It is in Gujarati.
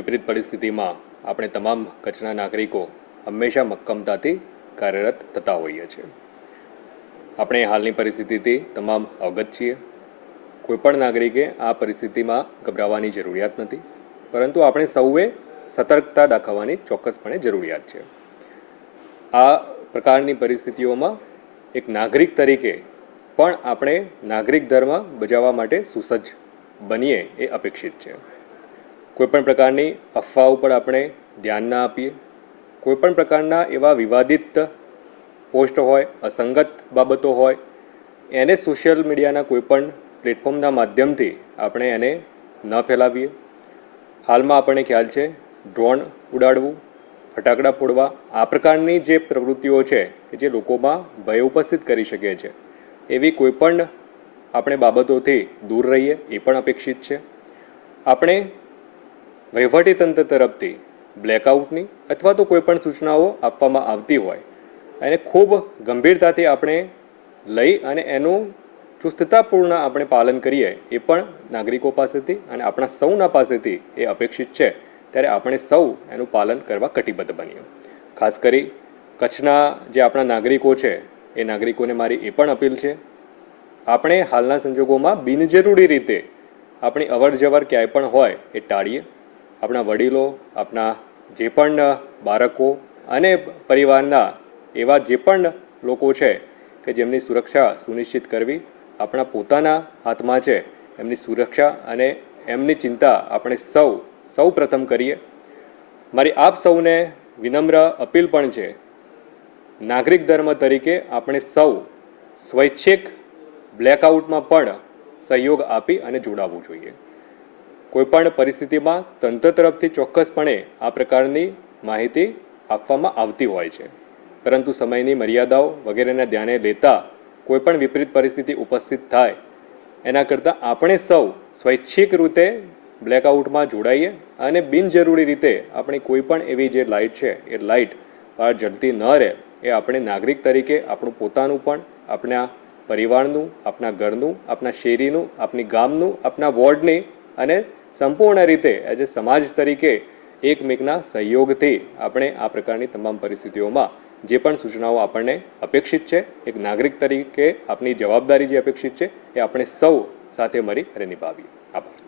વિપરીત પરિસ્થિતિમાં આપણે તમામ કચ્છના નાગરિકો હંમેશા મક્કમતાથી કાર્યરત થતા હોઈએ છીએ. આપણે હાલની પરિસ્થિતિથી તમામ અવગત છીએ. કોઈપણ નાગરિકે આ પરિસ્થિતિમાં ગભરાવાની જરૂરિયાત નથી, પરંતુ આપણે સૌએ સતર્કતા દાખવવાની ચોક્કસપણે જરૂરિયાત છે. આ પ્રકારની પરિસ્થિતિઓમાં એક નાગરિક તરીકે પણ આપણે નાગરિક ધર્મ બજાવવા માટે સુસજ્જ બનીએ એ અપેક્ષિત છે. કોઈપણ પ્રકારની અફવા ઉપર આપણે ધ્યાન ના આપીએ. કોઈપણ પ્રકારના એવા વિવાદિત પોસ્ટ હોય, અસંગત બાબતો હોય, એને સોશિયલ મીડિયાના કોઈપણ પ્લેટફોર્મના માધ્યમથી આપણે એને ન ફેલાવીએ. હાલમાં આપણને ખ્યાલ છે, ડ્રોન ઉડાડવું, ફટાકડા ફોડવા, આ પ્રકારની જે પ્રવૃત્તિઓ છે કે જે લોકોમાં ભય ઉપસ્થિત કરી શકે છે, એવી કોઈપણ આપણે બાબતોથી દૂર રહીએ એ પણ અપેક્ષિત છે. આપણે વહીવટીતંત્ર તરફથી બ્લેકઆઉટની અથવા તો કોઈપણ સૂચનાઓ આપવામાં આવતી હોય એને ખૂબ ગંભીરતાથી આપણે લઈ અને એનું ચુસ્તતાપૂર્ણ આપણે પાલન કરીએ એ પણ નાગરિકો પાસેથી અને આપણા સૌના પાસેથી એ અપેક્ષિત છે. ત્યારે આપણે સૌ એનું પાલન કરવા કટિબદ્ધ બનીએ. ખાસ કરી કચ્છના જે આપણા નાગરિકો છે એ નાગરિકોને મારી એ પણ અપીલ છે, આપણે હાલના સંજોગોમાં બિનજરૂરી રીતે આપણી અવર જવર ક્યાંય પણ હોય એ ટાળીએ. આપણા વડીલો, આપણા જે પણ બાળકો અને પરિવારના એવા જે પણ લોકો છે કે જેમની સુરક્ષા સુનિશ્ચિત કરવી આપણા પોતાના હાથમાં છે. એમની સુરક્ષા અને એમની ચિંતા આપણે સૌ પ્રથમ કરીએ. મારી આપ સૌને વિનમ્ર અપીલ પણ છે, નાગરિક ધર્મ તરીકે આપણે સૌ સ્વૈચ્છિક બ્લેકઆઉટમાં પણ સહયોગ આપી અને જોડાવવું જોઈએ. કોઈપણ પરિસ્થિતિમાં તંત્ર તરફથી ચોક્કસપણે આ પ્રકારની માહિતી આપવામાં આવતી હોય છે, પરંતુ સમયની મર્યાદાઓ વગેરેને ધ્યાને લેતા કોઈપણ વિપરીત પરિસ્થિતિ ઉપસ્થિત થાય એના કરતાં આપણે સૌ સ્વૈચ્છિક રીતે બ્લેકઆઉટમાં જોડાઈએ અને બિનજરૂરી રીતે આપણી કોઈપણ એવી જે લાઇટ છે એ લાઇટ જળતી ન રહે એ આપણે નાગરિક તરીકે આપણું પોતાનું પણ, આપણા પરિવારનું, આપણા ઘરનું, આપણા શેરીનું, આપણી ગામનું, આપણા વોર્ડની અને સંપૂર્ણ રીતે એઝ એ સમાજ તરીકે એકમેકના સહયોગથી આપણે આ પ્રકારની તમામ પરિસ્થિતિઓમાં જે પણ સૂચનાઓ આપણને અપેક્ષિત છે, એક નાગરિક તરીકે આપણી જવાબદારી જે અપેક્ષિત છે એ આપણે સૌ સાથે મળી અને નિભાવીએ. આભાર.